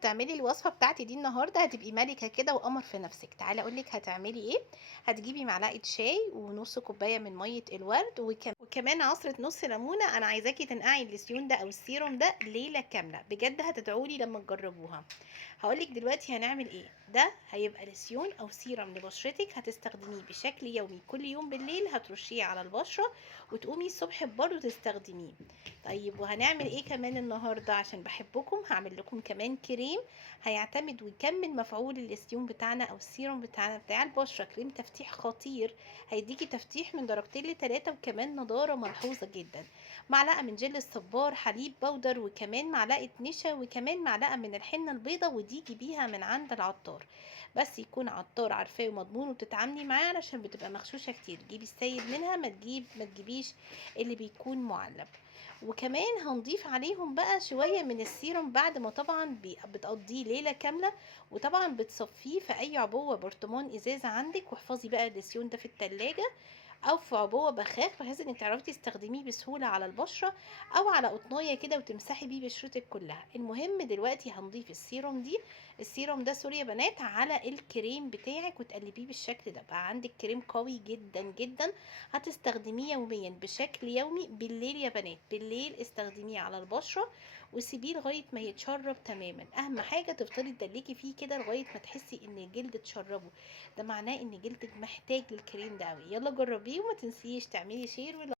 تعملي الوصفة بتاعتي دي النهارده هتبقي ملكة كده وقمر في نفسِك، تعالي أقول لِك هتعملي إيه. هتجيبي معلقة شاي ونُص كوباية من مَيّة الورد وكمان عصرة نُص ليمونة. أنا عايزاكِ تنقعي اللسيون ده أو السيروم ده ليلة كاملة، بجد هتدعوا لي لمّا تجربوها. هاقول لِك دلوقتي هنعمل إيه. ده هيبقى لسيون أو سيرم لبشرتِك هتستخدميه بشكل يومي، كل يوم بالليل هترشيه على البشرة وتقومي الصبح برضه تستخدميه. طيب وهنعمل إيه كمان النهارده عشان باحبكم. هاعمل لكم كمان كريم هيعتمد ويكمل مفعول الليسيوم بتاعنا او السيروم بتاعنا بتاع البشره. كريم تفتيح خطير، هيديكي تفتيح من درجتين ل3 وكمان نضاره ملحوظه جدا. معلقه من جل الصبار، حليب بودر، وكمان معلقه نشا، وكمان معلقه من الحنه البيضه، ودي جيبيها من عند العطار، بس يكون عطار عارفاه ومضمون وتتعاملي معاه علشان بتبقى مغشوشه كتير. جيبي السيد منها، ما تجيبيش اللي بيكون معلب. وكمان هنضيف عليهم بقى شوية من السيروم بعد ما طبعا بتقضيه ليلة كاملة، وطبعا بتصفيه في اي عبوة برطمان ازازة عندك، واحفظي بقى الليسيون ده في التلاجة او في عبوة بخاخ بحيث انك تعرفي تستخدميه بسهولة على البشرة او على قطنية كده وتمسحي بيه بشرتك كلها. المهم دلوقتي هنضيف السيروم ده سوري يا بنات على الكريم بتاعك وتقلبيه بالشكل ده، بقى عندك كريم قوي جدا جدا هتستخدميه يوميا بشكل يومي. بالليل يا بنات، بالليل استخدميه على البشرة وسيبيه لغاية ما يتشرب تماما. اهم حاجة تفضلي تدلكي فيه كده لغاية ما تحسي ان الجلد اتشربه، ده معناه ان جلدك محتاج للكريم ده قوي. يلا جربيه وما تنسيش تعملي شير